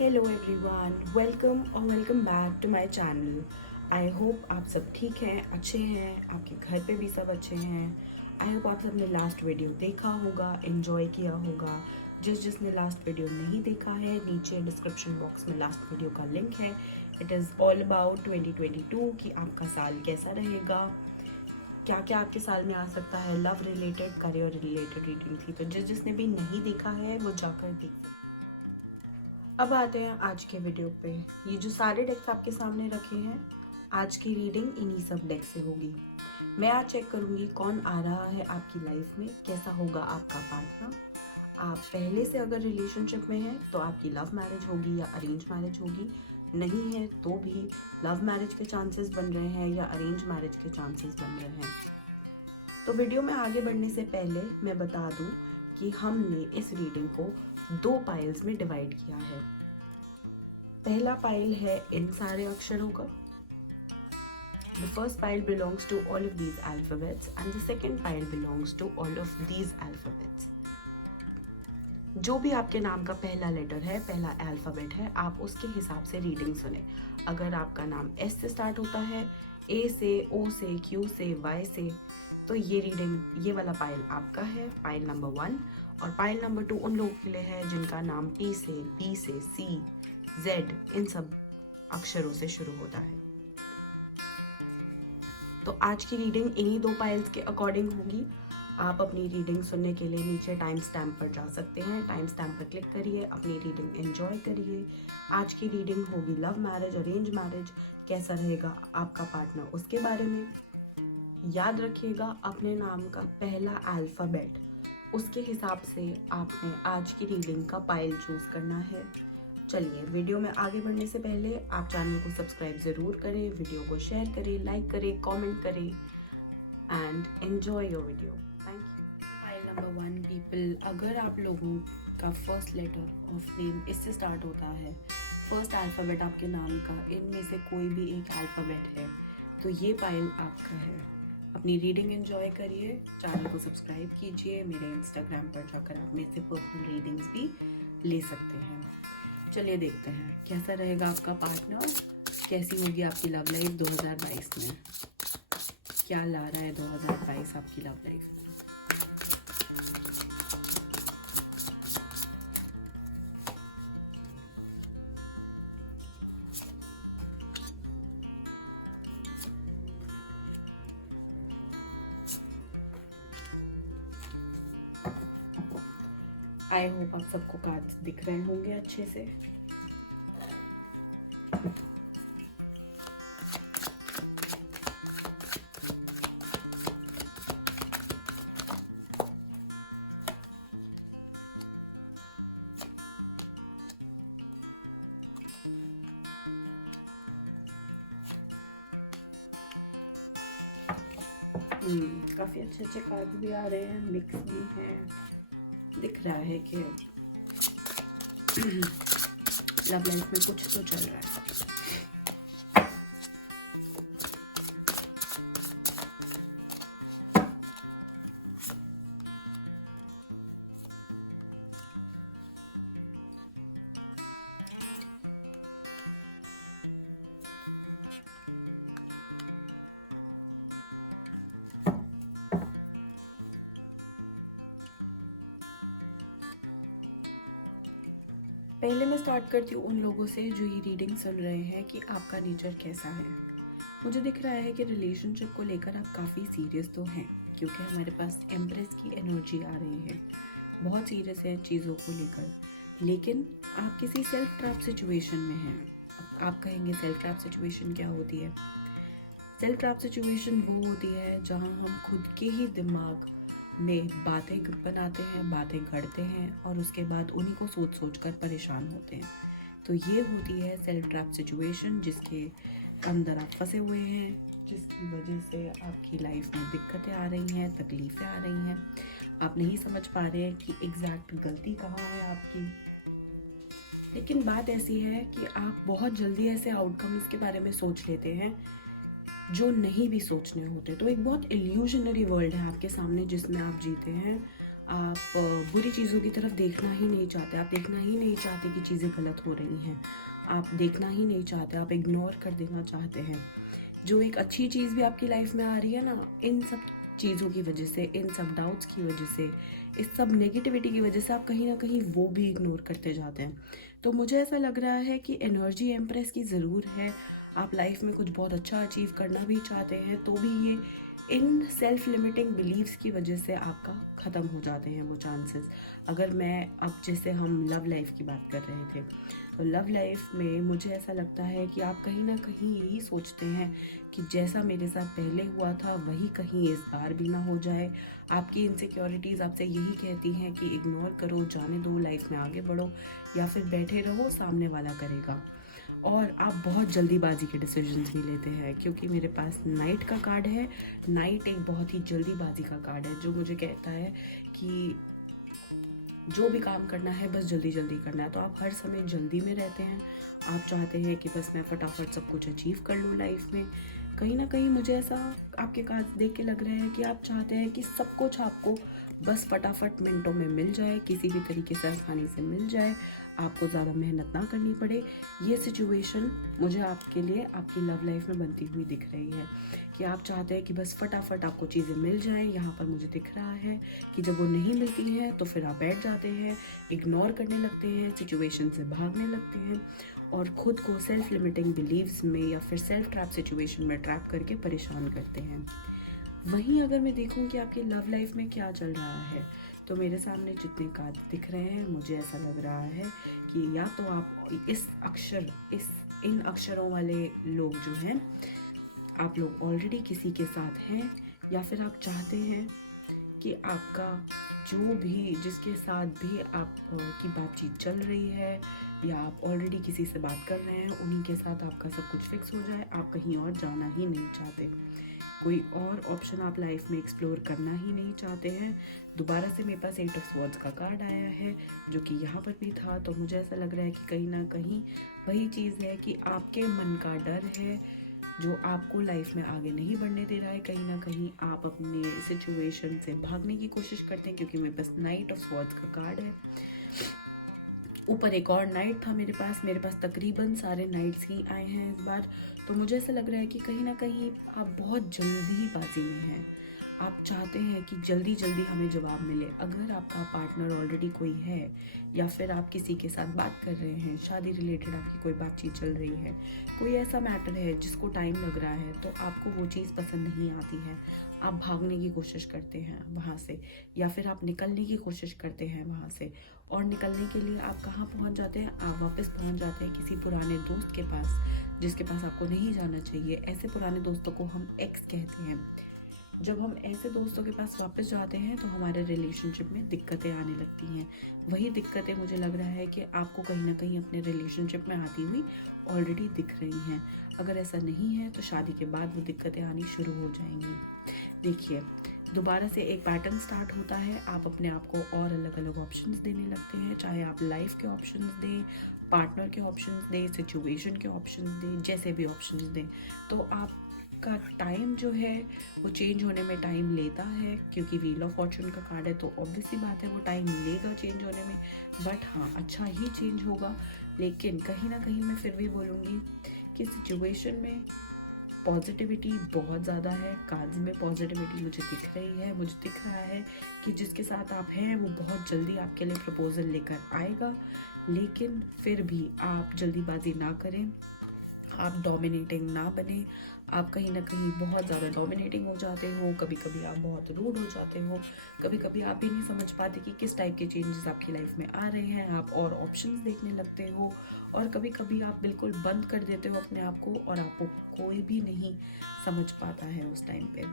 Hello everyone, welcome back to my channel. I hope आप सब ठीक हैं, अच्छे हैं, आपके घर पे भी सब अच्छे हैं। आई होप आप सबने लास्ट वीडियो देखा होगा, एंजॉय किया होगा। जिसने लास्ट वीडियो नहीं देखा है, नीचे डिस्क्रिप्शन बॉक्स में लास्ट वीडियो का लिंक है। इट इज़ ऑल अबाउट 2022 कि आपका साल कैसा रहेगा, क्या क्या आपके साल में आ सकता है। Love related, career related reading थी, तो जिसने भी नहीं देखा है वो जाकर देख सकते। अब आते हैं आज के वीडियो पे। ये जो सारे डेक्स आपके सामने रखे हैं, आज की रीडिंग इन्हीं सब डेक से होगी। मैं आज चेक करूंगी कौन आ रहा है आपकी लाइफ में, कैसा होगा आपका पार्टनर। आप पहले से अगर रिलेशनशिप में हैं तो आपकी लव मैरिज होगी या अरेंज मैरिज होगी। नहीं है तो भी लव मैरिज के चांसेस बन रहे हैं या अरेंज मैरिज के चांसेस बन रहे हैं। तो वीडियो में आगे बढ़ने से पहले मैं बता दूं कि हमने इस रीडिंग को 2 पाइल्स में डिवाइड किया है। पहला पाइल है इन सारे अक्षरों का। The first pile belongs to all of these alphabets and the second pile belongs to all of these alphabets. जो भी आपके नाम का पहला लेटर है, पहला अल्फाबेट है, आप उसके हिसाब से रीडिंग सुने। अगर आपका नाम एस से स्टार्ट होता है, ए से, ओ से, क्यू से, वाई से, तो ये रीडिंग, ये वाला पाइल आपका है, पाइल नंबर 1। और पाइल नंबर 2 उन लोगों के लिए है जिनका नाम पी से, बी से, सी, जेड, इन सब अक्षरों से शुरू होता है। तो आज की रीडिंग इन्हीं 2 पाइल्स के अकॉर्डिंग होगी। आप अपनी रीडिंग सुनने के लिए नीचे टाइम स्टैम्प पर जा सकते हैं। टाइम स्टैम्प पर क्लिक करिए, अपनी रीडिंग एंजॉय करिए। आज की रीडिंग होगी लव मैरिज, अरेंज मैरिज, कैसा रहेगा आपका पार्टनर, उसके बारे में। याद रखिएगा, अपने नाम का पहला अल्फाबेट, उसके हिसाब से आपने आज की रीडिंग का पाइल चूज करना है। चलिए, वीडियो में आगे बढ़ने से पहले आप चैनल को सब्सक्राइब ज़रूर करें, वीडियो को शेयर करें, लाइक करें, कमेंट करें and enjoy your video. Thank you. Pile number 1 people, अगर आप लोगों का फर्स्ट लेटर ऑफ नेम इससे स्टार्ट होता है, फर्स्ट अल्फ़ाबेट आपके नाम का इनमें से कोई भी एक अल्फ़ाबेट है, तो ये पाइल आपका है। अपनी रीडिंग एंजॉय करिए, चैनल को सब्सक्राइब कीजिए, मेरे इंस्टाग्राम पर जाकर आप मेरे से पर्सनल रीडिंग्स भी ले सकते हैं। चलिए देखते हैं कैसा रहेगा आपका पार्टनर, कैसी होगी आपकी लव लाइफ 2022 में, क्या ला रहा है 2022 आपकी लव लाइफ में। आई होप आप सबको कार्ड्स दिख रहे होंगे अच्छे से। काफ़ी अच्छे अच्छे कार्ड्स भी आ रहे हैं, मिक्स भी हैं। दिख रहा है कि लव लाइफ में कुछ तो चल रहा है। पहले मैं स्टार्ट करती हूँ उन लोगों से जो ये रीडिंग सुन रहे हैं कि आपका नेचर कैसा है। मुझे दिख रहा है कि रिलेशनशिप को लेकर आप काफ़ी सीरियस तो हैं, क्योंकि हमारे पास एम्प्रेस की एनर्जी आ रही है। बहुत सीरियस है चीज़ों को लेकर, लेकिन आप किसी सेल्फ ट्रैप सिचुएशन में हैं। आप कहेंगे सेल्फ ट्रैप सिचुएशन क्या होती है? सेल्फ ट्रैप सिचुएशन वो होती है जहाँ हम खुद के ही दिमाग में बातें बनाते हैं, बातें गढ़ते हैं और उसके बाद उन्हीं को सोच सोच कर परेशान होते हैं। तो ये होती है सेल्फ ट्रैप सिचुएशन, जिसके अंदर आप फंसे हुए हैं, जिसकी वजह से आपकी लाइफ में दिक्कतें आ रही हैं, तकलीफ़ें आ रही हैं। आप नहीं समझ पा रहे हैं कि एग्जैक्ट गलती कहाँ है आपकी। लेकिन बात ऐसी है कि आप बहुत जल्दी ऐसे आउटकम्स के बारे में सोच लेते हैं जो नहीं भी सोचने होते। तो एक बहुत इल्यूजनरी वर्ल्ड है आपके सामने जिसमें आप जीते हैं। आप बुरी चीज़ों की तरफ देखना ही नहीं चाहते, आप देखना ही नहीं चाहते कि चीज़ें गलत हो रही हैं, आप देखना ही नहीं चाहते, आप इग्नोर कर देना चाहते हैं। जो एक अच्छी चीज़ भी आपकी लाइफ में आ रही है ना, इन सब चीज़ों की वजह से, इन सब डाउट्स की वजह से, इस सब नेगेटिविटी की वजह से आप कहीं ना कहीं वो भी इग्नोर करते जाते हैं। तो मुझे ऐसा लग रहा है कि एनर्जी एम्प्रेस की ज़रूर है। आप लाइफ में कुछ बहुत अच्छा अचीव करना भी चाहते हैं, तो भी ये इन सेल्फ लिमिटिंग बिलीव्स की वजह से आपका ख़त्म हो जाते हैं वो चांसेस। अगर मैं अब जैसे हम लव लाइफ की बात कर रहे थे, तो लव लाइफ में मुझे ऐसा लगता है कि आप कहीं ना कहीं यही सोचते हैं कि जैसा मेरे साथ पहले हुआ था वही कहीं इस बार भी ना हो जाए। आपकी इनसिक्योरिटीज़ आपसे यही कहती हैं कि इग्नोर करो, जाने दो, लाइफ में आगे बढ़ो, या फिर बैठे रहो, सामने वाला करेगा। और आप बहुत जल्दीबाजी के डिसीजंस भी लेते हैं, क्योंकि मेरे पास नाइट का कार्ड है। नाइट एक बहुत ही जल्दीबाजी का कार्ड है जो मुझे कहता है कि जो भी काम करना है बस जल्दी जल्दी करना है। तो आप हर समय जल्दी में रहते हैं, आप चाहते हैं कि बस मैं फटाफट सब कुछ अचीव कर लूँ लाइफ में। कहीं ना कहीं मुझे ऐसा आपके कार्ड देख के लग रहा है कि आप चाहते हैं कि सब कुछ आपको बस फटाफट मिनटों में मिल जाए, किसी भी तरीके से आसानी से मिल जाए, आपको ज़्यादा मेहनत ना करनी पड़े। ये सिचुएशन मुझे आपके लिए आपकी लव लाइफ में बनती हुई दिख रही है कि आप चाहते हैं कि बस फटाफट आपको चीज़ें मिल जाएं। यहाँ पर मुझे दिख रहा है कि जब वो नहीं मिलती हैं तो फिर आप बैठ जाते हैं, इग्नोर करने लगते हैं, सिचुएशन से भागने लगते हैं और ख़ुद को सेल्फ लिमिटिंग बिलीव्स में या फिर सेल्फ ट्रैप सिचुएशन में ट्रैप करके परेशान करते हैं। वहीं अगर मैं देखूं कि आपकी लव लाइफ में क्या चल रहा है, तो मेरे सामने जितने कार्ड दिख रहे हैं मुझे ऐसा लग रहा है कि या तो आप इन अक्षरों वाले लोग जो हैं, आप लोग ऑलरेडी किसी के साथ हैं, या फिर आप चाहते हैं कि आपका जो भी जिसके साथ भी आप की बातचीत चल रही है या आप ऑलरेडी किसी से बात कर रहे हैं, उन्हीं के साथ आपका सब कुछ फिक्स हो जाए, आप कहीं और जाना ही नहीं चाहते, कोई और ऑप्शन आप लाइफ में एक्सप्लोर करना ही नहीं चाहते हैं। दोबारा से मेरे पास 8 ऑफ स्वॉर्ड्स का कार्ड आया है जो कि यहाँ पर भी था। तो मुझे ऐसा लग रहा है कि कहीं ना कहीं वही चीज़ है कि आपके मन का डर है जो आपको लाइफ में आगे नहीं बढ़ने दे रहा है। कहीं ना कहीं आप अपने सिचुएशन से भागने की कोशिश करते हैं, क्योंकि मेरे पास नाइट ऑफ स्वॉर्ड्स का कार्ड है। ऊपर एक और नाइट था मेरे पास तकरीबन सारे नाइट्स ही आए हैं इस बार। तो मुझे ऐसा लग रहा है कि कहीं ना कहीं आप बहुत जल्दीबाजी में हैं, आप चाहते हैं कि जल्दी जल्दी हमें जवाब मिले। अगर आपका पार्टनर ऑलरेडी कोई है या फिर आप किसी के साथ बात कर रहे हैं, शादी रिलेटेड आपकी कोई बातचीत चल रही है, कोई ऐसा मैटर है जिसको टाइम लग रहा है, तो आपको वो चीज़ पसंद नहीं आती है, आप भागने की कोशिश करते हैं वहाँ से, या फिर आप निकलने की कोशिश करते हैं वहाँ से। और निकलने के लिए आप कहाँ पहुँच जाते हैं, आप वापस पहुँच जाते हैं किसी पुराने दोस्त के पास जिसके पास आपको नहीं जाना चाहिए। ऐसे पुराने दोस्तों को हम एक्स कहते हैं। जब हम ऐसे दोस्तों के पास वापस जाते हैं तो हमारे रिलेशनशिप में दिक्कतें आने लगती हैं। वही दिक्कतें मुझे लग रहा है कि आपको कहीं ना कहीं अपने रिलेशनशिप में आती हुई ऑलरेडी दिख रही हैं। अगर ऐसा नहीं है तो शादी के बाद वो दिक्कतें आनी शुरू हो जाएंगी। देखिए, दोबारा से एक पैटर्न स्टार्ट होता है, आप अपने आप को और अलग अलग ऑप्शंस देने लगते हैं, चाहे आप लाइफ के ऑप्शंस दें, पार्टनर के ऑप्शंस दें, सिचुएशन के ऑप्शंस दें, जैसे भी ऑप्शंस दें। तो आपका टाइम जो है वो चेंज होने में टाइम लेता है, क्योंकि व्हील ऑफ फॉर्चून का कार्ड है तो ऑब्वियसली बात है वो टाइम लेगा चेंज होने में। बट हाँ, अच्छा ही चेंज होगा। लेकिन कहीं ना कहीं मैं फिर भी बोलूँगी कि सिचुएशन में पॉजिटिविटी बहुत ज़्यादा है। कार्ड्स में पॉजिटिविटी मुझे दिख रही है, मुझे दिख रहा है कि जिसके साथ आप हैं वो बहुत जल्दी आपके लिए प्रपोजल लेकर आएगा। लेकिन फिर भी आप जल्दीबाजी ना करें, आप डोमिनेटिंग ना बने। आप कहीं ना कहीं बहुत ज़्यादा डोमिनेटिंग हो जाते हो, कभी कभी आप बहुत रूड हो जाते हो, कभी कभी आप भी नहीं समझ पाते कि किस टाइप के चेंजेस आपकी लाइफ में आ रहे हैं। आप और ऑप्शंस देखने लगते हो और कभी कभी आप बिल्कुल बंद कर देते हो अपने आप को और आपको कोई भी नहीं समझ पाता है उस टाइम पे।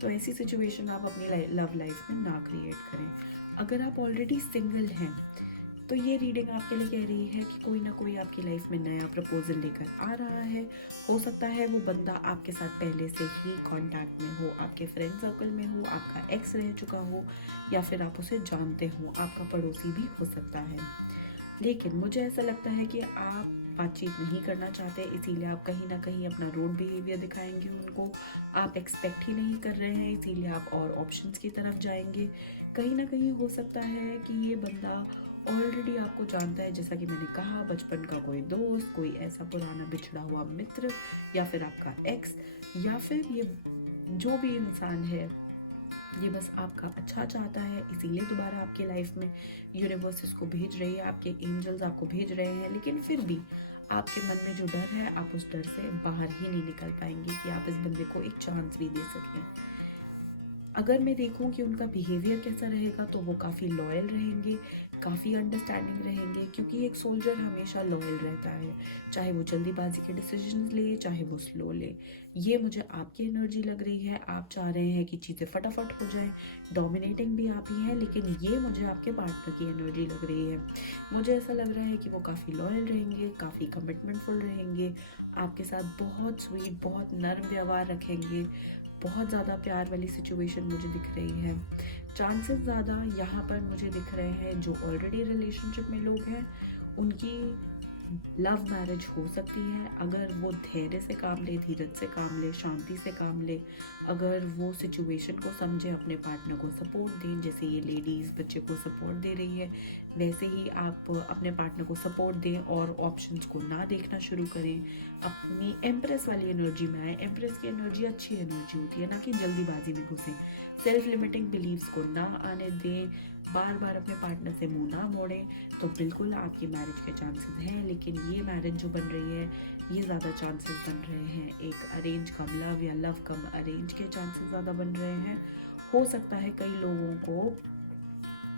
तो ऐसी सिचुएशन आप अपनी लव लाइफ में ना क्रिएट करें। अगर आप ऑलरेडी सिंगल हैं तो ये रीडिंग आपके लिए कह रही है कि कोई ना कोई आपकी लाइफ में नया प्रपोजल लेकर आ रहा है। हो सकता है वो बंदा आपके साथ पहले से ही कांटेक्ट में हो, आपके फ्रेंड सर्कल में हो, आपका एक्स रह चुका हो, या फिर आप उसे जानते हो, आपका पड़ोसी भी हो सकता है। लेकिन मुझे ऐसा लगता है कि आप बातचीत नहीं करना चाहते, इसीलिए आप कहीं ना कहीं अपना रूड बिहेवियर दिखाएंगे उनको। आप एक्सपेक्ट ही नहीं कर रहे हैं, इसीलिए आप और ऑप्शंस की तरफ जाएंगे। कहीं ना कहीं हो सकता है कि ये बंदा ऑलरेडी आपको जानता है, जैसा कि मैंने कहा, बचपन का कोई दोस्त, कोई ऐसा पुराना बिछड़ा हुआ मित्र, या फिर आपका एक्स, या फिर ये जो भी इंसान है ये बस आपका अच्छा चाहता है, इसीलिए दोबारा आपके लाइफ में यूनिवर्स इसको भेज रही है, आपके एंजल्स आपको भेज रहे हैं। लेकिन फिर भी आपके मन में जो डर है, आप उस डर से बाहर ही नहीं निकल पाएंगे कि आप इस बंदे को एक चांस भी दे सकें। अगर मैं देखूं कि उनका बिहेवियर कैसा रहेगा, तो वो काफ़ी लॉयल रहेंगे, काफ़ी अंडरस्टैंडिंग रहेंगे, क्योंकि एक सोल्जर हमेशा लॉयल रहता है, चाहे वो जल्दीबाजी के डिसीजंस ले, चाहे वो स्लो ले। ये मुझे आपकी एनर्जी लग रही है, आप चाह रहे हैं कि चीज़ें फटाफट हो जाएं, डोमिनेटिंग भी आप ही हैं, लेकिन ये मुझे आपके पार्टनर की एनर्जी लग रही है। मुझे ऐसा लग रहा है कि वो काफ़ी लॉयल रहेंगे, काफ़ी कमिटमेंटफुल रहेंगे, आपके साथ बहुत स्वीट, बहुत नर्म व्यवहार रखेंगे, बहुत ज़्यादा प्यार वाली सिचुएशन मुझे दिख रही है। चांसेस ज़्यादा यहाँ पर मुझे दिख रहे हैं, जो ऑलरेडी रिलेशनशिप में लोग हैं उनकी लव मैरिज हो सकती है, अगर वो धैर्य से काम ले, धीरज से काम ले, शांति से काम ले, अगर वो सिचुएशन को समझे, अपने पार्टनर को सपोर्ट दें, जैसे ये लेडीज़ बच्चे को सपोर्ट दे रही है, वैसे ही आप अपने पार्टनर को सपोर्ट दें और ऑप्शंस को ना देखना शुरू करें, अपनी एम्प्रेस वाली एनर्जी में आए। एम्प्रेस की एनर्जी अच्छी एनर्जी होती है, ना कि जल्दीबाजी में घुसें, सेल्फ लिमिटिंग बिलीव्स को ना आने दें, बार बार अपने पार्टनर से मुंह ना मोड़ें, तो बिल्कुल आपकी मैरिज के चांसेस हैं। लेकिन ये मैरिज जो बन रही है, ये ज़्यादा चांसेस बन रहे हैं एक अरेंज कम लव या लव कम अरेंज के चांसेस ज़्यादा बन रहे हैं। हो सकता है कई लोगों को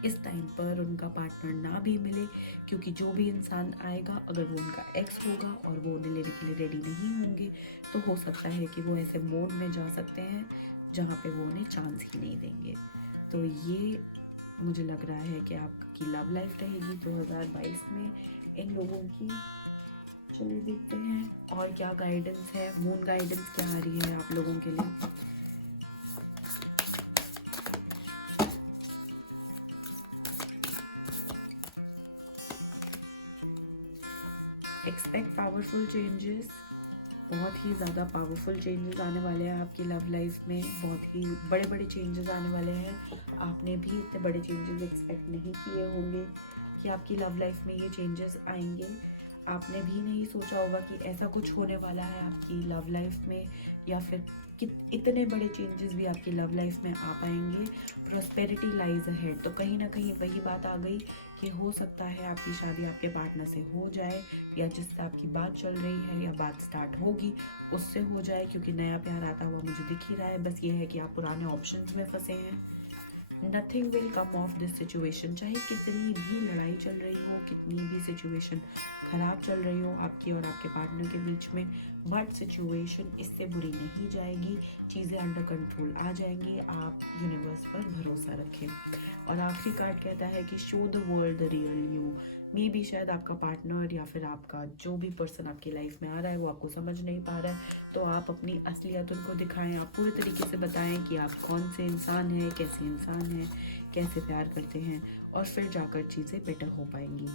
इस टाइम पर उनका पार्टनर ना भी मिले, क्योंकि जो भी इंसान आएगा, अगर वो उनका एक्स होगा और वो उन्हें लेने के लिए रेडी नहीं होंगे, तो हो सकता है कि वो ऐसे मोड में जा सकते हैं जहाँ पे वो उन्हें चांस ही नहीं देंगे। तो ये मुझे लग रहा है कि आपकी लव लाइफ रहेगी 2022 में इन लोगों की। चलिए देखते हैं और क्या गाइडेंस है, मून गाइडेंस क्या आ रही है आप लोगों के लिए। एक्सपेक्ट पावरफुल चेंजेस, बहुत ही ज़्यादा पावरफुल चेंजेस आने वाले हैं आपकी लव लाइफ में, बहुत ही बड़े बड़े चेंजेस आने वाले हैं। आपने भी इतने बड़े चेंजेस एक्सपेक्ट नहीं किए होंगे कि आपकी लव लाइफ में ये चेंजेस आएंगे। आपने भी नहीं सोचा होगा कि ऐसा कुछ होने वाला है आपकी लव लाइफ में, या फिर कि इतने बड़े चेंजेस भी आपकी लव लाइफ में आ पाएंगे। प्रॉस्पेरिटी लाइज अहेड, तो कहीं ना कहीं वही बात आ गई कि हो सकता है आपकी शादी आपके पार्टनर से हो जाए, या जिससे आपकी बात चल रही है या बात स्टार्ट होगी उससे हो जाए, क्योंकि नया प्यार आता हुआ मुझे दिख ही रहा है। बस ये है कि आप पुराने ऑप्शंस में फंसे हैं। Nothing will come of this situation, चाहे कितनी भी लड़ाई चल रही हो, कितनी भी सिचुएशन खराब चल रही हो आपकी और आपके पार्टनर के बीच में, बट सिचुएशन इससे बुरी नहीं जाएगी, चीज़ें अंडर कंट्रोल आ जाएंगी। आप यूनिवर्स पर भरोसा रखें। और आखिरी कार्ड कहता है कि show the world the real you. मे भी शायद आपका पार्टनर या फिर आपका जो भी पर्सन आपकी लाइफ में आ रहा है वो आपको समझ नहीं पा रहा है, तो आप अपनी असलियत उनको दिखाएं, आप पूरे तरीके से बताएं कि आप कौन से इंसान हैं, कैसे इंसान हैं, कैसे प्यार करते हैं, और फिर जाकर चीज़ें बेटर हो पाएंगी।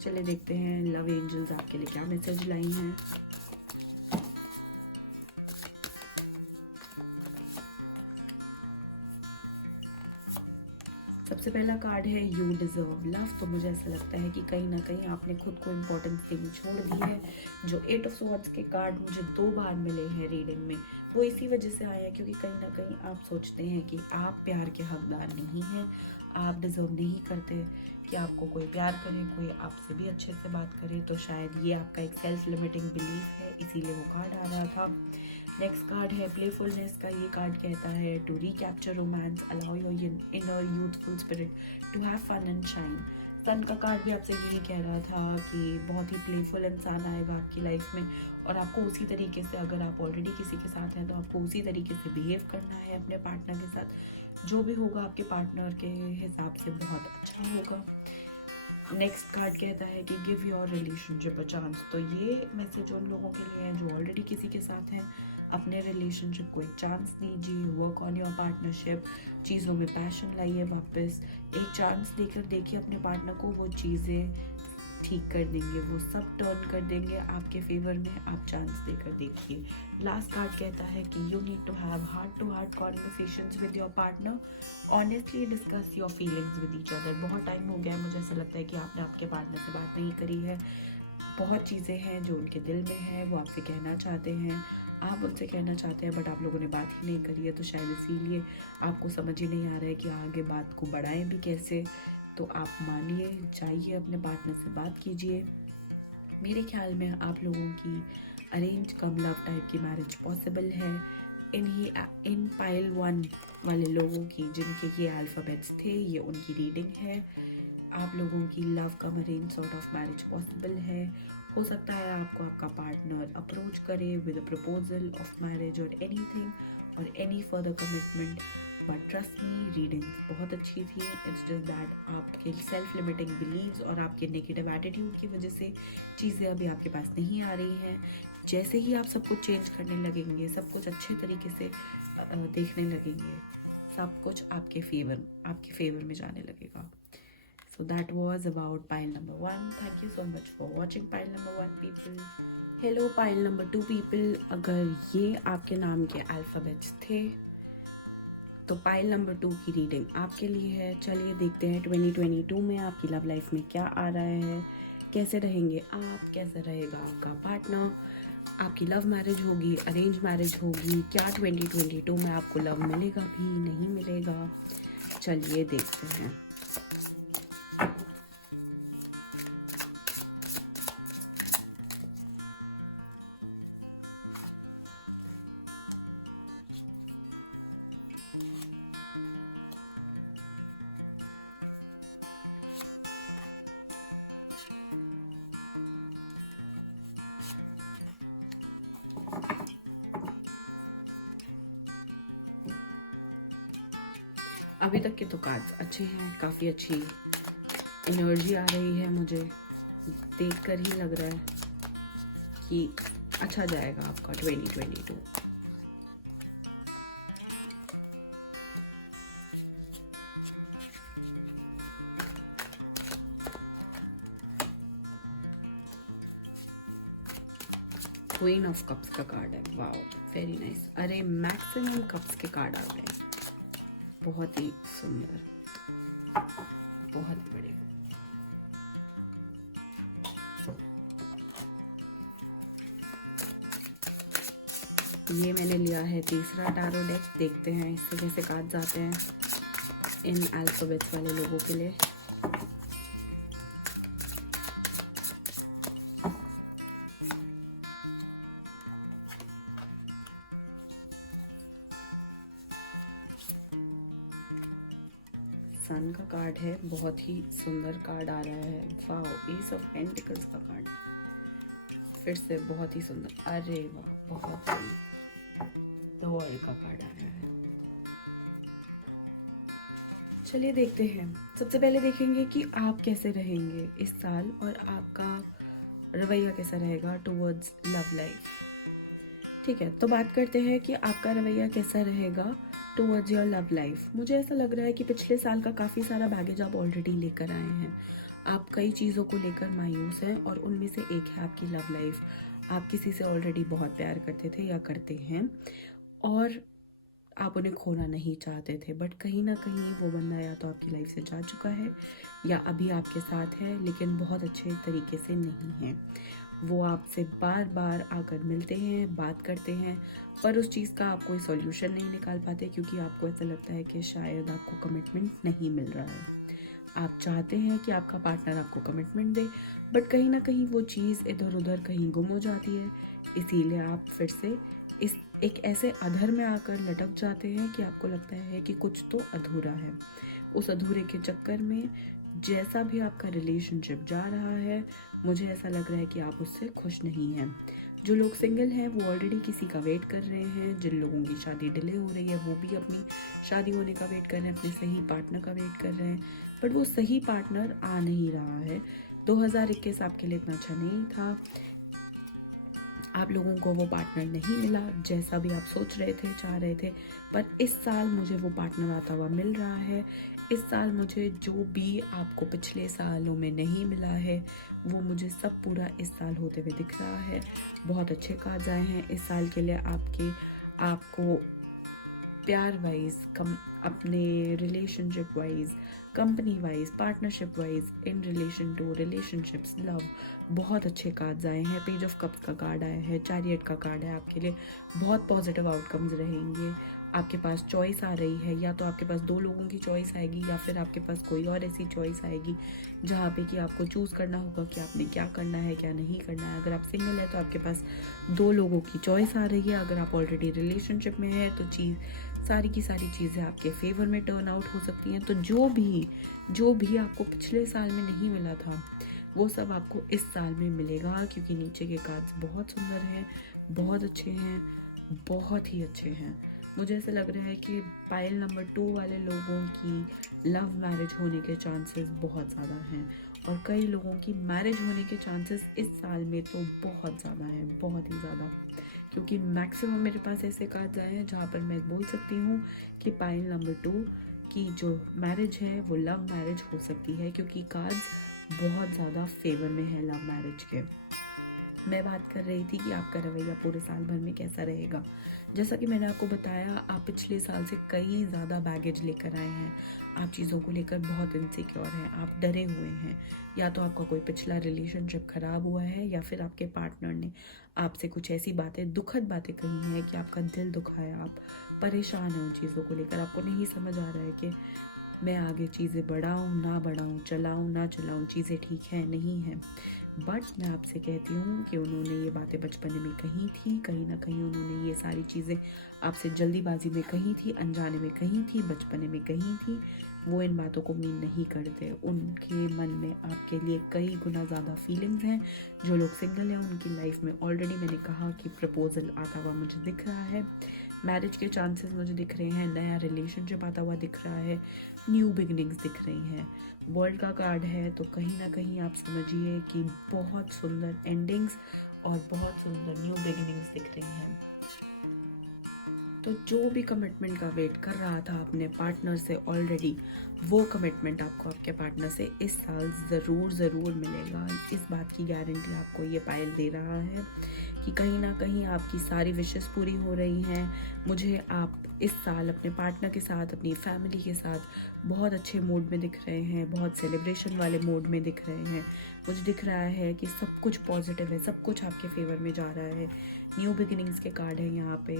चलिए देखते हैं लव एंजल्स आपके लिए क्या मैसेज लाई हैं। सबसे पहला कार्ड है यू डिजर्व लव। तो मुझे ऐसा लगता है कि कहीं ना कहीं आपने खुद को इम्पोर्टेंस देनी छोड़ दी है। जो 8 ऑफ स्वॉर्ड्स के कार्ड मुझे 2 बार मिले हैं रीडिंग में, वो इसी वजह से आया क्योंकि कहीं ना कहीं आप सोचते हैं कि आप प्यार के हकदार नहीं हैं, आप डिजर्व नहीं करते कि आपको कोई प्यार करे, कोई आपसे भी अच्छे से बात करे। तो शायद ये आपका एक सेल्फ लिमिटिंग बिलीफ है, इसीलिए वो कार्ड आ रहा था। नेक्स्ट कार्ड है प्लेफुलनेस का। ये कार्ड कहता है to recapture romance, allow your inner youthful spirit to have fun and shine. Sun का कार्ड भी आपसे यही कह रहा था कि बहुत ही प्लेफुल इंसान आएगा आपकी लाइफ में, और आपको उसी तरीके से, अगर आप ऑलरेडी किसी के साथ हैं तो आपको उसी तरीके से बिहेव करना है अपने पार्टनर के साथ। जो भी होगा आपके पार्टनर के हिसाब से बहुत अच्छा होगा। नेक्स्ट कार्ड कहता है कि give your relationship a chance. तो ये मैसेज उन लोगों के लिए है जो ऑलरेडी किसी के साथ हैं। अपने रिलेशनशिप को एक चांस दीजिए, वर्क ऑन योर पार्टनरशिप, चीज़ों में पैशन लाइए वापस, एक चांस देकर देखिए अपने पार्टनर को, वो चीज़ें ठीक कर देंगे, वो सब टर्न कर देंगे आपके फेवर में। आप चांस देकर देखिए। लास्ट कार्ड कहता है कि you need to have heart to heart conversations with your partner, honestly discuss your feelings with each other. बहुत टाइम हो गया है, मुझे ऐसा लगता है कि आपने आपके पार्टनर से बात नहीं करी है। बहुत चीज़ें हैं जो उनके दिल में है, वो आपसे कहना चाहते हैं, आप उनसे कहना चाहते हैं, बट आप लोगों ने बात ही नहीं करी है। तो शायद इसीलिए आपको समझ ही नहीं आ रहा है कि आगे बात को बढ़ाएं भी कैसे। तो आप मानिए, जाइए अपने पार्टनर से बात कीजिए। मेरे ख्याल में आप लोगों की अरेंज कम लव टाइप की मैरिज पॉसिबल है। इन पाइल 1 वाले लोगों की जिनके ये अल्फ़ाबेट्स थे, ये उनकी रीडिंग है। आप लोगों की love come arrange sort of marriage possible है। हो सकता है आपको आपका पार्टनर अप्रोच करे with a proposal of marriage और एनीथिंग और any further commitment, but trust me, reading बहुत अच्छी थी। इट्स जस्ट दैट आपके सेल्फ लिमिटिंग बिलीव्स और आपके नेगेटिव एटीट्यूड की वजह से चीज़ें अभी आपके पास नहीं आ रही हैं। जैसे ही आप सब कुछ चेंज करने लगेंगे, सब कुछ अच्छे तरीके से देखने लगेंगे, सब कुछ आपके फेवर में जाने लगेगा। So that was about pile number 1. Thank you so much for watching pile number 1 people. Hello pile number 2 people. अगर ये आपके नाम के अल्फ़ाबेट्स थे तो पाइल नंबर 2 की रीडिंग आपके लिए है। चलिए देखते हैं 2022 में आपकी लव लाइफ में क्या आ रहा है, कैसे रहेंगे आप, कैसे रहेगा आपका पार्टनर, आपकी लव मैरिज होगी, अरेंज मैरिज होगी, क्या 2022 में आपको लव मिलेगा भी नहीं मिलेगा। चलिए देखते हैं। अभी तक के तो कार्ड्स अच्छे हैं, काफ़ी अच्छी एनर्जी आ रही है। मुझे देखकर ही लग रहा है कि अच्छा जाएगा आपका 2022। क्वीन ऑफ कप्स का कार्ड है, वाओ वेरी नाइस। अरे मैक्सिमम कप्स के कार्ड आ गए, बहुत ही सुंदर, बहुत बड़े। ये मैंने लिया है तीसरा टैरो डेक। देखते हैं इससे कैसे कार्ड्स आते हैं इन अल्फ़ाबेट्स वाले लोगों के लिए। सन का कार्ड है, बहुत ही सुंदर कार्ड आ रहा है, वाओ। एस ऑफ पेंटिकल्स का कार्ड फिर से बहुत ही सुंदर, अरे वाह बहुत सुंदर। द वर्ल्ड का कार्ड आ रहा है। चलिए देखते हैं। सबसे पहले देखेंगे कि आप कैसे रहेंगे इस साल और आपका रवैया कैसा रहेगा टुवर्ड्स लव लाइफ। ठीक है, तो बात करते हैं कि आपका रवैया कैसा रहेगा टुवर्ड्स योर लव लाइफ। मुझे ऐसा लग रहा है कि पिछले साल का काफ़ी सारा बैगेज आप ऑलरेडी लेकर आए हैं। आप कई चीज़ों को लेकर मायूस हैं और उनमें से एक है आपकी लव लाइफ। आप किसी से ऑलरेडी बहुत प्यार करते थे या करते हैं और आप उन्हें खोना नहीं चाहते थे, बट कहीं ना कहीं वो बंदा या तो आपकी लाइफ से जा चुका है या अभी आपके साथ है, लेकिन बहुत अच्छे तरीके से नहीं है। वो आपसे बार बार आकर मिलते हैं, बात करते हैं, पर उस चीज़ का आप कोई सॉल्यूशन नहीं निकाल पाते क्योंकि आपको ऐसा लगता है कि शायद आपको कमिटमेंट नहीं मिल रहा है। आप चाहते हैं कि आपका पार्टनर आपको कमिटमेंट दे, बट कहीं ना कहीं वो चीज़ इधर उधर कहीं गुम हो जाती है। इसीलिए आप फिर से इस एक ऐसे अधर में आकर लटक जाते हैं कि आपको लगता है कि कुछ तो अधूरा है। उस अधूरे के चक्कर में जैसा भी आपका रिलेशनशिप जा रहा है, मुझे ऐसा लग रहा है कि आप उससे खुश नहीं हैं। जो लोग सिंगल हैं वो ऑलरेडी किसी का वेट कर रहे हैं। जिन लोगों की शादी डिले हो रही है वो भी अपनी शादी होने का वेट कर रहे हैं, अपने सही पार्टनर का वेट कर रहे हैं, बट वो सही पार्टनर आ नहीं रहा है। 2021 आपके लिए इतना अच्छा नहीं था, आप लोगों को वो पार्टनर नहीं मिला जैसा भी आप सोच रहे थे, चाह रहे थे, पर इस साल मुझे वो पार्टनर आता हुआ मिल रहा है। इस साल मुझे जो भी आपको पिछले सालों में नहीं मिला है वो मुझे सब पूरा इस साल होते हुए दिख रहा है। बहुत अच्छे कार्ड्स आए हैं इस साल के लिए आपको प्यार वाइज, अपने relationship wise, company wise, partnership wise, in relation to relationships, love, बहुत अच्छे कार्ड्स आए हैं। पेज ऑफ कप्स का कार्ड आया है, चैरियट का कार्ड है। आपके लिए बहुत पॉजिटिव आउटकम्स रहेंगे। आपके पास चॉइस आ रही है, या तो आपके पास 2 लोगों की चॉइस आएगी या फिर आपके पास कोई और ऐसी चॉइस आएगी जहाँ पे कि आपको चूज़ करना होगा कि आपने क्या करना है क्या नहीं करना है। अगर आप सिंगल है तो आपके पास 2 लोगों की चॉइस आ रही है। अगर आप ऑलरेडी रिलेशनशिप में है तो सारी की सारी चीज़ें आपके फेवर में टर्न आउट हो सकती हैं। तो जो भी आपको पिछले साल में नहीं मिला था वो सब आपको इस साल में मिलेगा, क्योंकि नीचे के कार्ड्स बहुत सुंदर हैं, बहुत अच्छे हैं, बहुत ही अच्छे हैं। मुझे ऐसा लग रहा है कि पाइल नंबर 2 वाले लोगों की लव मैरिज होने के चांसेस बहुत ज़्यादा हैं, और कई लोगों की मैरिज होने के चांसेस इस साल में तो बहुत ज़्यादा हैं, बहुत ही ज़्यादा। क्योंकि मैक्सिमम मेरे पास ऐसे कार्ड्स आए हैं जहाँ पर मैं बोल सकती हूँ कि पाइल नंबर 2 की जो मैरिज है वो लव मैरिज हो सकती है, क्योंकि कार्ड्स बहुत ज़्यादा फेवर में है लव मैरिज के। मैं बात कर रही थी कि आपका रवैया पूरे साल भर में कैसा रहेगा। जैसा कि मैंने आपको बताया, आप पिछले साल से कई ज़्यादा बैगेज लेकर आए हैं। आप चीज़ों को लेकर बहुत इनसिक्योर हैं, आप डरे हुए हैं। या तो आपका कोई पिछला रिलेशनशिप ख़राब हुआ है, या फिर आपके पार्टनर ने आपसे कुछ ऐसी बातें, दुखद बातें कही हैं कि आपका दिल दुखा है। आप परेशान हैं उन चीज़ों को लेकर। आपको नहीं समझ आ रहा है कि मैं आगे चीज़ें बढ़ाऊँ ना बढ़ाऊँ, चलाऊँ ना चलाऊँ, चीज़ें ठीक है नहीं है। बट मैं आपसे कहती हूँ कि उन्होंने ये बातें बचपन में कही थी, कहीं ना कहीं उन्होंने ये सारी चीज़ें आपसे जल्दीबाजी में कही थी, अनजाने में कही थी, बचपन में कही थी। वो इन बातों को मीन नहीं करते। उनके मन में आपके लिए कई गुना ज़्यादा फीलिंग्स हैं। जो लोग सिंगल हैं उनकी लाइफ में ऑलरेडी मैंने कहा कि प्रपोजल आता हुआ मुझे दिख रहा है, मैरिज के चांसेस मुझे दिख रहे हैं, नया रिलेशनशिप आता हुआ दिख रहा है, न्यू बिगनिंग्स दिख रही हैं। वर्ल्ड का कार्ड है तो कहीं ना कहीं आप समझिए कि बहुत सुंदर एंडिंग्स और बहुत सुंदर न्यू बिगिनिंग्स दिख रही हैं। तो जो भी कमिटमेंट का वेट कर रहा था अपने पार्टनर से ऑलरेडी, वो कमिटमेंट आपको आपके पार्टनर से इस साल ज़रूर मिलेगा। इस बात की गारंटी आपको ये पायल दे रहा है कि कहीं ना कहीं आपकी सारी विशेस पूरी हो रही हैं। मुझे आप इस साल अपने पार्टनर के साथ, अपनी फैमिली के साथ बहुत अच्छे मूड में दिख रहे हैं, बहुत सेलिब्रेशन वाले मूड में दिख रहे हैं। मुझे दिख रहा है कि सब कुछ पॉजिटिव है, सब कुछ आपके फेवर में जा रहा है। न्यू बिगिनिंग्स के कार्ड है यहाँ पे,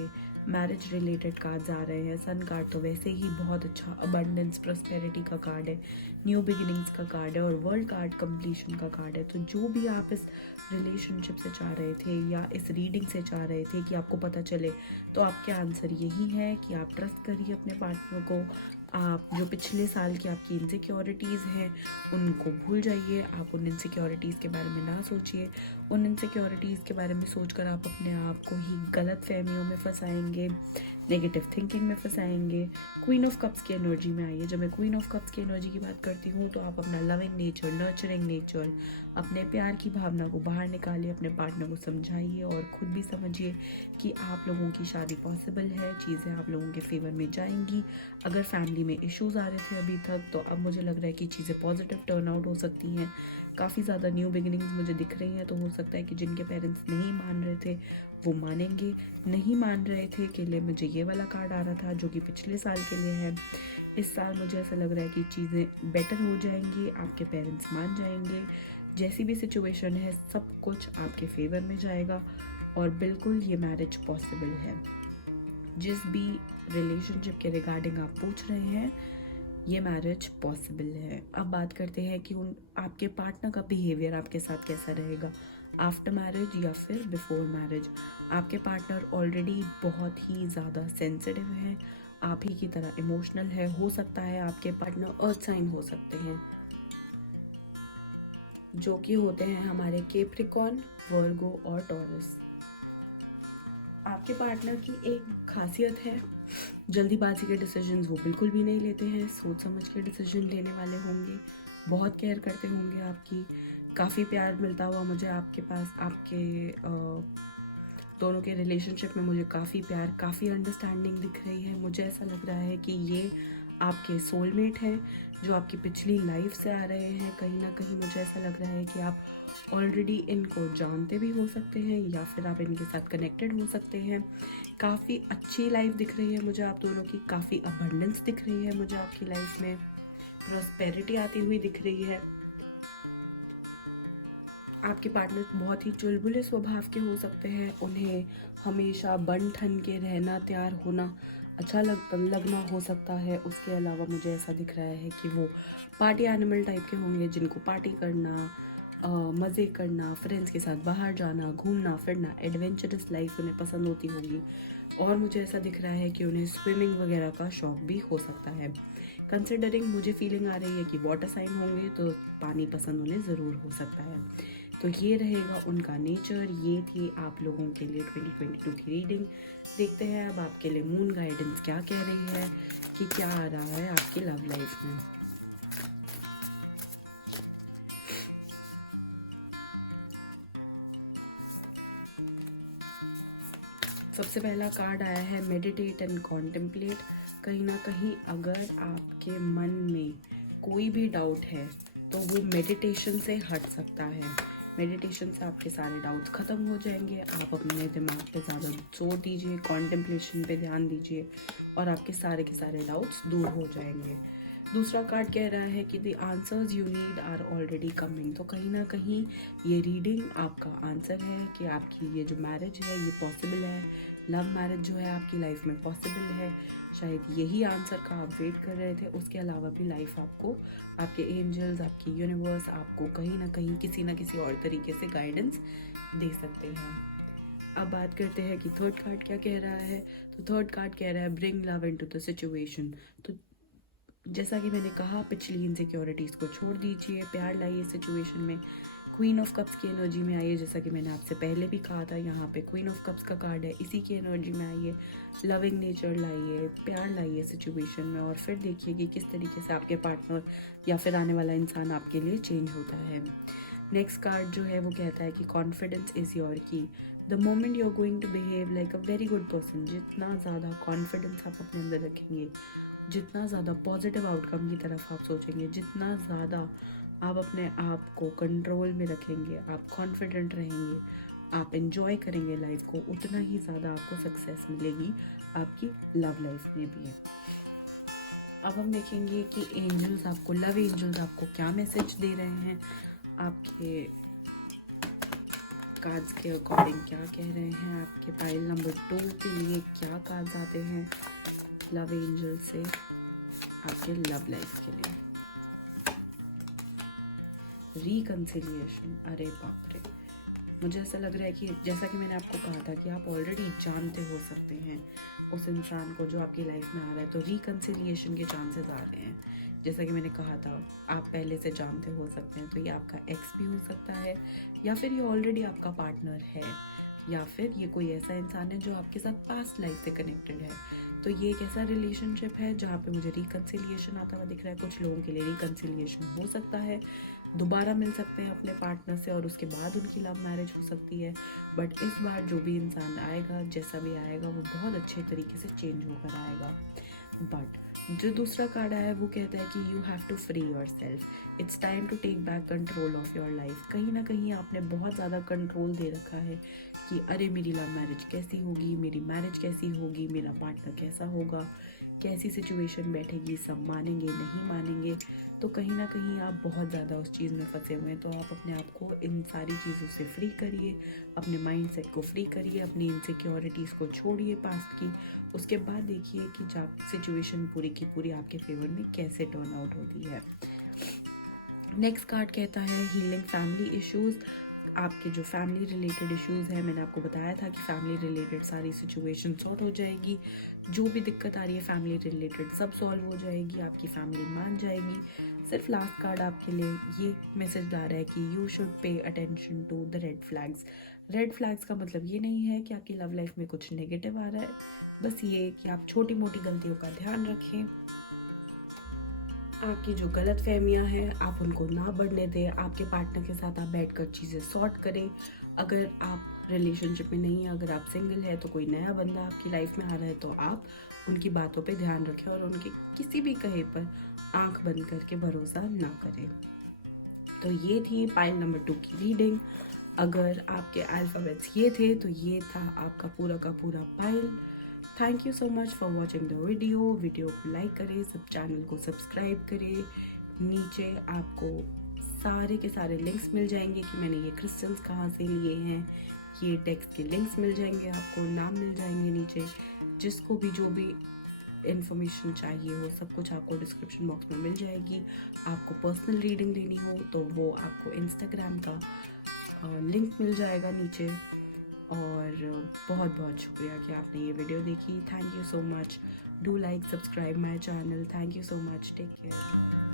मैरिज रिलेटेड कार्ड्स आ रहे हैं। सन कार्ड तो वैसे ही बहुत अच्छा अबंडेंस प्रॉस्पेरिटी का कार्ड है, न्यू बिगिनिंग्स का कार्ड है, और वर्ल्ड कार्ड कंप्लीशन का कार्ड है। तो जो भी आप इस रिलेशनशिप से चाह रहे थे या इस रीडिंग से चाह रहे थे कि आपको पता चले, तो आपके आंसर यही है कि आप ट्रस्ट करिए अपने पार्टनर को। आप जो पिछले साल की आपकी इनसिक्योरिटीज़ हैं उनको भूल जाइए। आप उन इनसिक्योरिटीज़ के बारे में ना सोचिए। उन इनसिक्योरिटीज़ के बारे में सोचकर आप अपने आप को ही गलत फहमियों में फंसाएंगे, नेगेटिव थिंकिंग में फंसाएंगे। क्वीन ऑफ कप्स की एनर्जी में आइए। जब मैं क्वीन ऑफ कप्स की एनर्जी की बात करती हूँ तो आप अपना लविंग नेचर, नर्चरिंग नेचर, अपने प्यार की भावना को बाहर निकालिए, अपने पार्टनर को समझाइए और खुद भी समझिए कि आप लोगों की शादी पॉसिबल है, चीज़ें आप लोगों के फेवर में जाएंगी। अगर फैमिली में इश्यूज़ आ रहे थे अभी तक, तो अब मुझे लग रहा है कि चीज़ें पॉजिटिव टर्न आउट हो सकती हैं। काफ़ी ज़्यादा न्यू बिगिनिंग्स मुझे दिख रही हैं। तो हो सकता है कि जिनके पेरेंट्स नहीं मान रहे थे वो मानेंगे, नहीं मान रहे थे के लिए मुझे ये वाला कार्ड आ रहा था जो कि पिछले साल के लिए है। इस साल मुझे ऐसा लग रहा है कि चीज़ें बेटर हो जाएंगी, आपके पेरेंट्स मान जाएंगे। जैसी भी सिचुएशन है सब कुछ आपके फेवर में जाएगा और बिल्कुल ये मैरिज पॉसिबल है। जिस भी रिलेशनशिप के रिगार्डिंग आप पूछ रहे हैं, ये मैरिज पॉसिबल है। अब बात करते हैं कि उन आपके पार्टनर का बिहेवियर आपके साथ कैसा रहेगा आफ्टर मैरिज या फिर बिफोर मैरिज। आपके पार्टनर ऑलरेडी बहुत ही ज़्यादा सेंसिटिव है, आप ही की तरह इमोशनल है। हो सकता है आपके पार्टनर अर्थ साइन हो सकते हैं, जो कि होते हैं हमारे कैप्रिकॉर्न, वर्गो और टॉरस। आपके पार्टनर की एक खासियत है, जल्दीबाजी के डिसीजंस वो बिल्कुल भी नहीं लेते हैं, सोच समझ के डिसीजन लेने वाले होंगे, बहुत केयर करते होंगे आपकी। काफ़ी प्यार मिलता हुआ मुझे आपके पास, आपके दोनों के रिलेशनशिप में मुझे काफ़ी प्यार, काफ़ी अंडरस्टैंडिंग दिख रही है। मुझे ऐसा लग रहा है कि ये आपके सोलमेट हैं, जो आपकी पिछली लाइफ से आ रहे हैं। कहीं ना कहीं मुझे ऐसा लग रहा है कि आप ऑलरेडी इनको जानते भी हो सकते हैं या फिर आप इनके साथ कनेक्टेड हो सकते हैं। काफ़ी अच्छी लाइफ दिख रही है मुझे आप दोनों की, काफ़ी अबंडेंस दिख रही है मुझे आपकी लाइफ में, प्रॉस्पेरिटी आती हुई दिख रही है। आपके पार्टनर बहुत ही चुलबुले स्वभाव के हो सकते हैं, उन्हें हमेशा बन ठन के रहना, तैयार होना अच्छा लगना हो सकता है। उसके अलावा मुझे ऐसा दिख रहा है कि वो पार्टी एनिमल टाइप के होंगे, जिनको पार्टी करना, मज़े करना, फ्रेंड्स के साथ बाहर जाना, घूमना फिरना, एडवेंचरस लाइफ उन्हें पसंद होती होगी। और मुझे ऐसा दिख रहा है कि उन्हें स्विमिंग वगैरह का शौक भी हो सकता है। कंसिडरिंग मुझे फीलिंग आ रही है कि वाटर साइन होंगे तो पानी पसंद उन्हें ज़रूर हो सकता है। तो ये रहेगा उनका नेचर। ये थी आप लोगों के लिए 2022 की रीडिंग। देखते हैं अब आपके लिए मून गाइडेंस क्या कह रही है, कि क्या आ रहा है आपकी लव लाइफ में। सबसे पहला कार्ड आया है मेडिटेट एंड कॉन्टेम्पलेट। कहीं ना कहीं अगर आपके मन में कोई भी डाउट है तो वो मेडिटेशन से हट सकता है। मेडिटेशन से आपके सारे डाउट्स ख़त्म हो जाएंगे। आप अपने दिमाग पे ज़्यादा जोर दीजिए, कॉन्टेम्पलेशन पे ध्यान दीजिए और आपके सारे के सारे डाउट्स दूर हो जाएंगे। दूसरा कार्ड कह रहा है कि the answers you need are already coming. तो कहीं ना कहीं ये रीडिंग आपका आंसर है कि आपकी ये जो मैरिज है ये पॉसिबल है। लव मैरिज जो है आपकी लाइफ में पॉसिबल है। शायद यही आंसर का आप वेट कर रहे थे। उसके अलावा भी लाइफ आपको, आपके एंजल्स, आपकी यूनिवर्स आपको कहीं ना कहीं किसी ना किसी और तरीके से गाइडेंस दे सकते हैं। अब बात करते हैं कि थर्ड कार्ड क्या कह रहा है। तो थर्ड कार्ड कह रहा है bring love into the situation. तो जैसा कि मैंने कहा, पिछली इनसिक्योरिटीज़ को छोड़ दीजिए, प्यार लाइए सिचुएशन में। क्वीन ऑफ कप्स की एनर्जी में आइए, जैसा कि मैंने आपसे पहले भी कहा था। यहाँ पे क्वीन ऑफ कप्स का कार्ड है, इसी की एनर्जी में आइए, लविंग नेचर लाइए, प्यार लाइए सिचुएशन में, और फिर देखिए कि किस तरीके से आपके पार्टनर या फिर आने वाला इंसान आपके लिए चेंज होता है। नेक्स्ट कार्ड जो है वो कहता है कि confidence is your key. The moment you are going to behave like a very good person, जितना ज़्यादा कॉन्फिडेंस आप अपने अंदर रखेंगे, जितना ज़्यादा पॉजिटिव आउटकम की तरफ आप सोचेंगे, जितना ज़्यादा आप अपने आप को कंट्रोल में रखेंगे, आप कॉन्फिडेंट रहेंगे, आप एंजॉय करेंगे लाइफ को, उतना ही ज़्यादा आपको सक्सेस मिलेगी आपकी लव लाइफ में भी है। अब हम देखेंगे कि एंजल्स आपको, लव एंजल्स आपको क्या मैसेज दे रहे हैं, आपके कार्ड्स के अकॉर्डिंग क्या कह रहे हैं। आपके पाइल नंबर 2 के लिए क्या कार्ड्स आते हैं लव एंजल से आपके लव लाइफ के लिए। रिकंसिलिएशन, अरे बाप रे, मुझे ऐसा लग रहा है कि जैसा कि मैंने आपको कहा था कि आप ऑलरेडी जानते हो सकते हैं उस इंसान को जो आपकी लाइफ में आ रहा है, तो रिकंसिलिएशन के चांसेस आ रहे हैं। जैसा कि मैंने कहा था, आप पहले से जानते हो सकते हैं, तो ये आपका एक्स भी हो सकता है, या फिर ये ऑलरेडी आपका पार्टनर है, या फिर ये कोई ऐसा इंसान है जो आपके साथ पास्ट लाइफ से कनेक्टेड है। तो ये एक ऐसा रिलेशनशिप है जहाँ पे मुझे रिकंसिलिएशन आता हुआ दिख रहा है। कुछ लोगों के लिए रिकंसिलिएशन हो सकता है, दोबारा मिल सकते हैं अपने पार्टनर से और उसके बाद उनकी लव मैरिज हो सकती है। बट इस बार जो भी इंसान आएगा, जैसा भी आएगा, वो बहुत अच्छे तरीके से चेंज होकर आएगा। बट जो दूसरा कार्ड आया है वो कहता है कि you have to free yourself, it's time to take back control of your life. कहीं ना कहीं आपने बहुत ज़्यादा कंट्रोल दे रखा है कि अरे मेरी लव मैरिज कैसी होगी, मेरी मैरिज कैसी होगी, मेरा पार्टनर कैसा होगा, कैसी सिचुएशन बैठेगी, सब मानेंगे नहीं मानेंगे। तो कहीं ना कहीं आप बहुत ज़्यादा उस चीज़ में फंसे हुए हैं। तो आप अपने आप को इन सारी चीज़ों से फ्री करिए, अपने माइंड सेट को फ्री करिए, अपनी इनसिक्योरिटीज़ को छोड़िए पास्ट की। उसके बाद देखिए कि जब सिचुएशन पूरी की पूरी आपके फेवर में कैसे टर्न आउट होती है। नेक्स्ट कार्ड कहता है हीलिंग फैमिली इश्यूज़। आपके जो फैमिली रिलेटेड इश्यूज़ हैं, मैंने आपको बताया था कि फैमिली रिलेटेड सारी सिचुएशन सॉर्ट हो जाएगी। जो भी दिक्कत आ रही है फैमिली रिलेटेड सब सॉल्व हो जाएगी, आपकी फैमिली मान जाएगी। सिर्फ लास्ट कार्ड आपके लिए ये मैसेज ला रहा है कि you should pay attention to the red flags. Red flags का मतलब ये नहीं है कि आपकी लव लाइफ में कुछ नेगेटिव आ रहा है, बस ये कि आप छोटी मोटी गलतियों का ध्यान रखें। आपकी जो गलत फहमियाँ हैं आप उनको ना बढ़ने दें। आपके पार्टनर के साथ आप बैठकर चीज़ें सॉर्ट करें। अगर आप रिलेशनशिप में नहीं हैं, अगर आप सिंगल है तो कोई नया बंदा आपकी लाइफ में आ रहा है तो आप उनकी बातों पे ध्यान रखें और उनके किसी भी कहे पर आंख बंद करके भरोसा ना करें। तो ये थी पाइल नंबर 2 की रीडिंग। अगर आपके अल्फ़ाबेट्स ये थे तो ये था आपका पूरा का पूरा pile. Thank you so much for watching the video को लाइक करें, सब चैनल को सब्सक्राइब करें। नीचे आपको सारे के सारे लिंक्स मिल जाएंगे कि मैंने ये क्रिस्टल्स कहाँ से लिए हैं। ये डेक्स के लिंक्स मिल जाएंगे, आपको नाम मिल जाएंगे नीचे। जिसको भी जो भी इन्फॉर्मेशन चाहिए वो सब कुछ आपको डिस्क्रिप्शन बॉक्स में मिल जाएगी। आपको पर्सनल रीडिंग लेनी हो तो वो आपको इंस्टाग्राम का लिंक मिल जाएगा नीचे। और बहुत बहुत शुक्रिया कि आपने ये वीडियो देखी। Thank you so much. Do like subscribe my channel. Thank you so much. Take care.